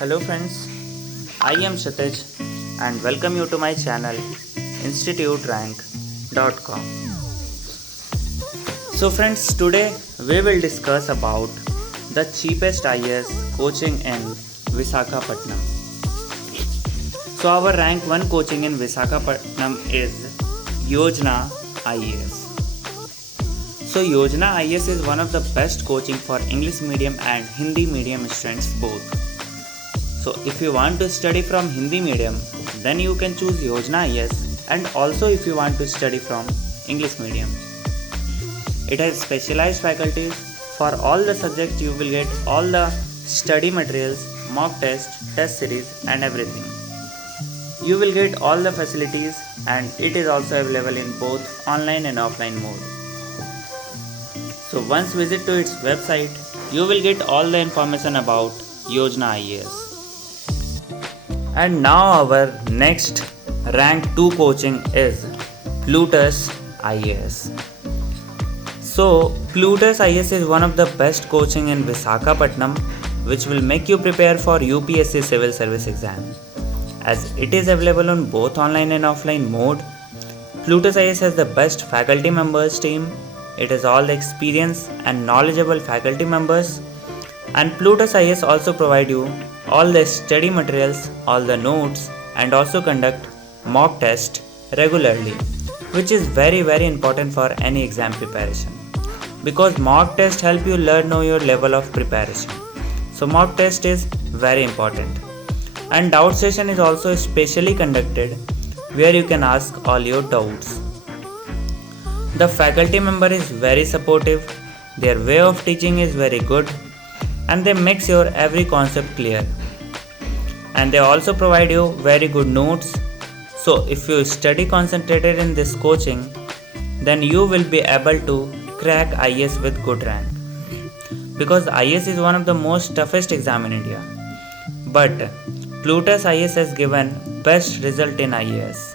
Hello friends, I am Shatij and welcome you to my channel instituterank.com. So friends, today we will discuss about the cheapest IAS coaching in Visakhapatnam. So our rank 1 coaching in Visakhapatnam is Yojana IAS. So Yojana IAS is one of the best coaching for English medium and Hindi medium students both. So if you want to study from Hindi medium, then you can choose Yojana IAS, and also if you want to study from English medium. It has specialized faculties for all the subjects. You will get all the study materials, mock test, test series and everything. You will get all the facilities and it is also available in both online and offline mode. So once visit to its website, you will get all the information about Yojana IAS. And now our next rank 2 coaching is Plutus IAS. So Plutus IAS is one of the best coaching in Visakhapatnam, which will make you prepare for UPSC civil service exam. As it is available on both online and offline mode, Plutus IAS has the best faculty members team. It has all the experience and knowledgeable faculty members, and Plutus IAS also provide you all the study materials, all the notes, and also conduct mock test regularly, which is very important for any exam preparation, because mock test help you know your level of preparation. So mock test is very important, and doubt session is also specially conducted where you can ask all your doubts. The faculty member is very supportive, their way of teaching is very good, and they make your every concept clear. And they also provide you very good notes. So if you study concentrated in this coaching, then you will be able to crack IAS with good rank. Because IAS is one of the most toughest exam in India. But Plutus IAS has given best result in IAS.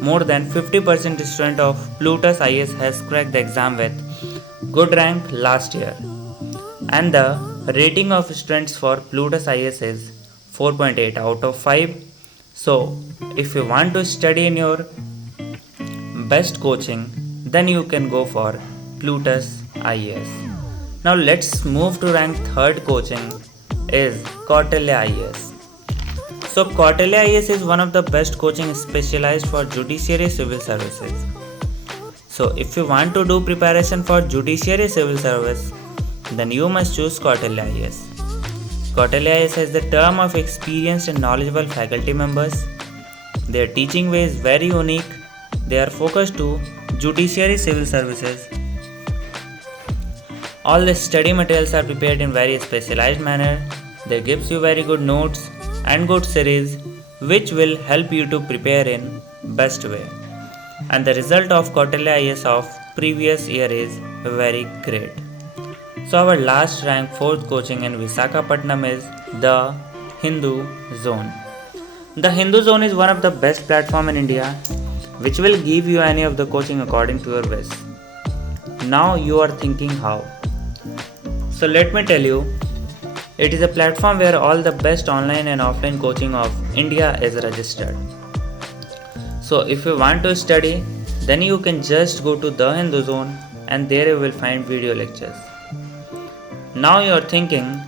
More than 50% student of Plutus IAS has cracked the exam with good rank last year. And the rating of students for Plutus IAS is 4.8 out of 5. So if you want to study in your best coaching, then you can go for Plutus IAS. Now let's move to rank 3rd coaching is Kautilya IAS. So Kautilya IAS is one of the best coaching specialized for judiciary civil services. So if you want to do preparation for judiciary civil service, then you must choose Kautilya IAS. Kautilya IAS has the term of experienced and knowledgeable faculty members. Their teaching way is very unique. They are focused to judiciary civil services. All the study materials are prepared in very specialized manner. They gives you very good notes and good series, which will help you to prepare in best way. And the result of Kautilya IAS of previous year is very great. So our last rank 4th coaching in Visakhapatnam is the Hindu Zone. The Hindu Zone is one of the best platform in India, which will give you any of the coaching according to your wish. Now you are thinking how? So let me tell you, it is a platform where all the best online and offline coaching of India is registered. So if you want to study, then you can just go to the Hindu Zone and there you will find video lectures. Now you are thinking,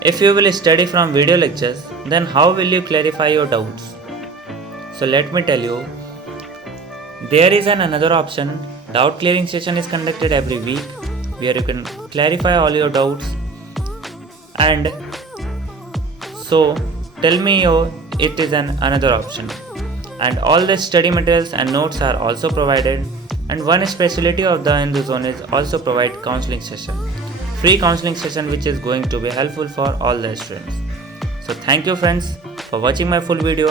if you will study from video lectures, then how will you clarify your doubts? So let me tell you, there is another option. Doubt clearing session is conducted every week where you can clarify all your doubts. And so tell me it is another option. And all the study materials and notes are also provided. And one specialty of the Hindu Zone is also provide counseling session. Free counseling session, which is going to be helpful for all the students. So thank you friends for watching my full video,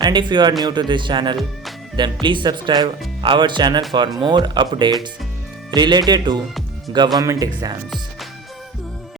and if you are new to this channel, then please subscribe our channel for more updates related to government exams.